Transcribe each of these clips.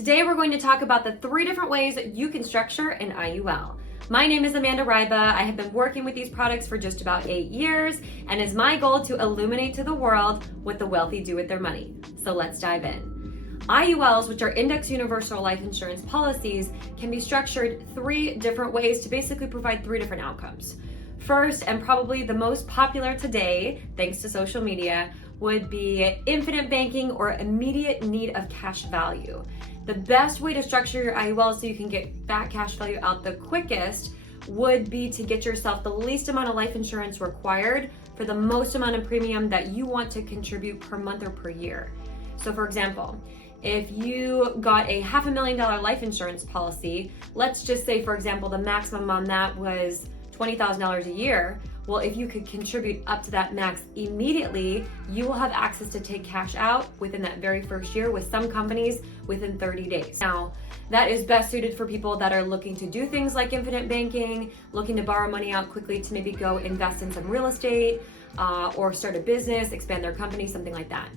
Today we're going to talk about the 3 different ways that you can structure an IUL. My name is Amanda Ryba. I have been working with these products for just about 8 years, and it's my goal to illuminate to the world what the wealthy do with their money. So let's dive in. IULs, which are Index Universal Life Insurance policies, can be structured 3 different ways to basically provide 3 different outcomes. First, and probably the most popular today, thanks to social media, would be infinite banking or immediate need of cash value. The best way to structure your IUL so you can get that cash value out the quickest would be to get yourself the least amount of life insurance required for the most amount of premium that you want to contribute per month or per year. So for example, if you got a $500,000 life insurance policy, let's just say, for example, the maximum on that was $20,000 a year. Well, if you could contribute up to that max immediately, you will have access to take cash out within that very first year, with some companies within 30 days. Now, that is best suited for people that are looking to do things like infinite banking, looking to borrow money out quickly to maybe go invest in some real estate, or start a business, expand their company, something like that.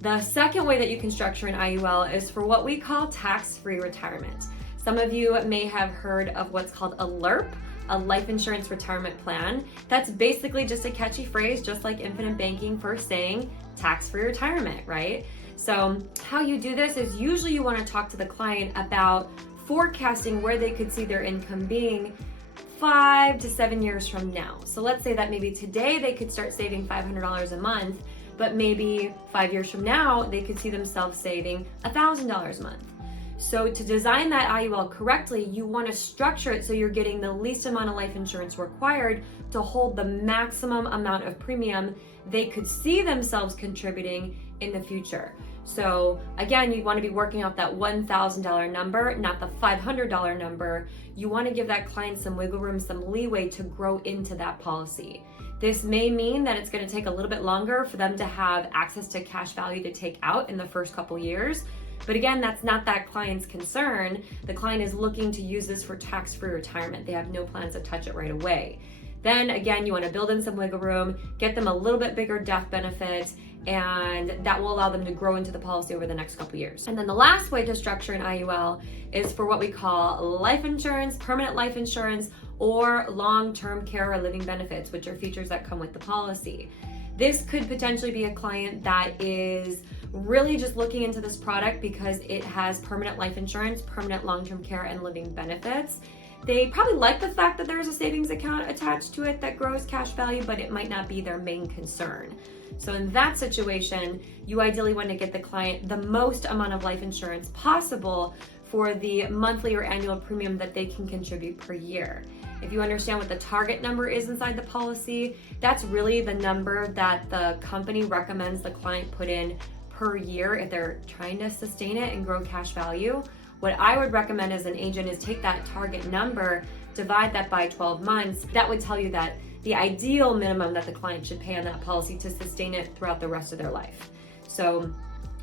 The second way that you can structure an IUL is for what we call tax-free retirement. Some of you may have heard of what's called a LIRP, a life insurance retirement plan. That's basically just a catchy phrase, just like infinite banking, for saying tax-free retirement, right? So how you do this is usually you want to talk to the client about forecasting where they could see their income being 5 to 7 years from now. So let's say that maybe today they could start saving $500 a month, but maybe 5 years from now they could see themselves saving $1,000 a month. So to design that IUL correctly, you want to structure it so you're getting the least amount of life insurance required to hold the maximum amount of premium they could see themselves contributing in the future. So again, you want to be working off that $1,000 number, not the $500 number. You want to give that client some wiggle room, some leeway to grow into that policy. This may mean that it's going to take a little bit longer for them to have access to cash value to take out in the first couple years. But again, that's not that client's concern. The client is looking to use this for tax-free retirement. They have no plans to touch it right away. Then again, you want to build in some wiggle room, get them a little bit bigger death benefit, and that will allow them to grow into the policy over the next couple years. And then the last way to structure an IUL is for what we call life insurance, permanent life insurance, or long-term care or living benefits, which are features that come with the policy. This could potentially be a client that is really just looking into this product because it has permanent life insurance, permanent long-term care, and living benefits. They probably like the fact that there's a savings account attached to it that grows cash value, but it might not be their main concern. So in that situation, you ideally want to get the client the most amount of life insurance possible for the monthly or annual premium that they can contribute per year. If you understand what the target number is inside the policy, that's really the number that the company recommends the client put in per year if they're trying to sustain it and grow cash value. What I would recommend as an agent is take that target number, divide that by 12 months. That would tell you that the ideal minimum that the client should pay on that policy to sustain it throughout the rest of their life. So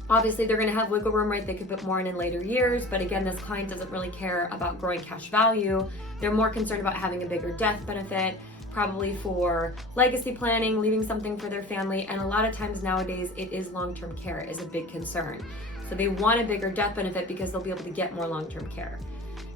obviously they're going to have wiggle room, right? They could put more in later years, but again, this client doesn't really care about growing cash value. They're more concerned about having a bigger death benefit, probably for legacy planning, leaving something for their family, and a lot of times nowadays it is long-term care is a big concern. So they want a bigger death benefit because they'll be able to get more long-term care.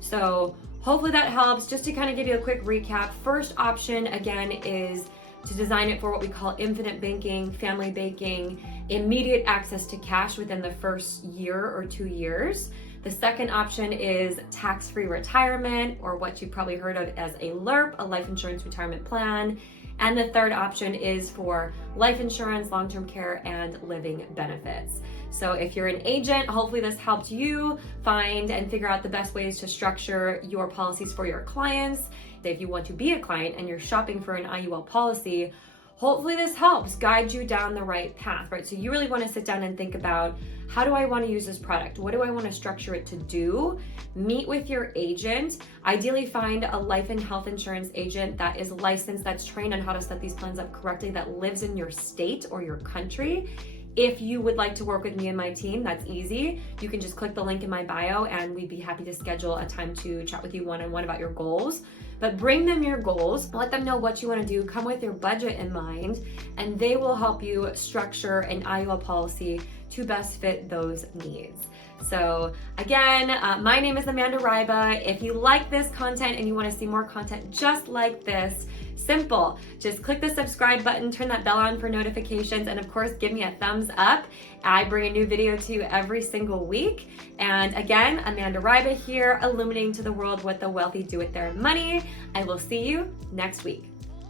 So hopefully that helps. Just to kind of give you a quick recap, first option again is to design it for what we call infinite banking, family banking, immediate access to cash within the first year or 2 years. The second option is tax-free retirement, or what you've probably heard of as a LIRP, a life insurance retirement plan. And the third option is for life insurance, long-term care, and living benefits. So if you're an agent, hopefully this helped you find and figure out the best ways to structure your policies for your clients. If you want to be a client and you're shopping for an IUL policy, hopefully this helps guide you down the right path, right? So you really want to sit down and think about, how do I want to use this product? What do I want to structure it to do? Meet with your agent. Ideally find a life and health insurance agent that is licensed, that's trained on how to set these plans up correctly, that lives in your state or your country. If you would like to work with me and my team, that's easy. You can just click the link in my bio and we'd be happy to schedule a time to chat with you one-on-one about your goals. But bring them your goals, let them know what you want to do, come with your budget in mind, and they will help you structure an IUL policy to best fit those needs. So again, my name is Amanda Ryba. If you like this content and you want to see more content just like this, simple. Just click the subscribe button, turn that bell on for notifications, and of course, give me a thumbs up. I bring a new video to you every single week. And again, Amanda Ryba here, illuminating to the world what the wealthy do with their money. I will see you next week.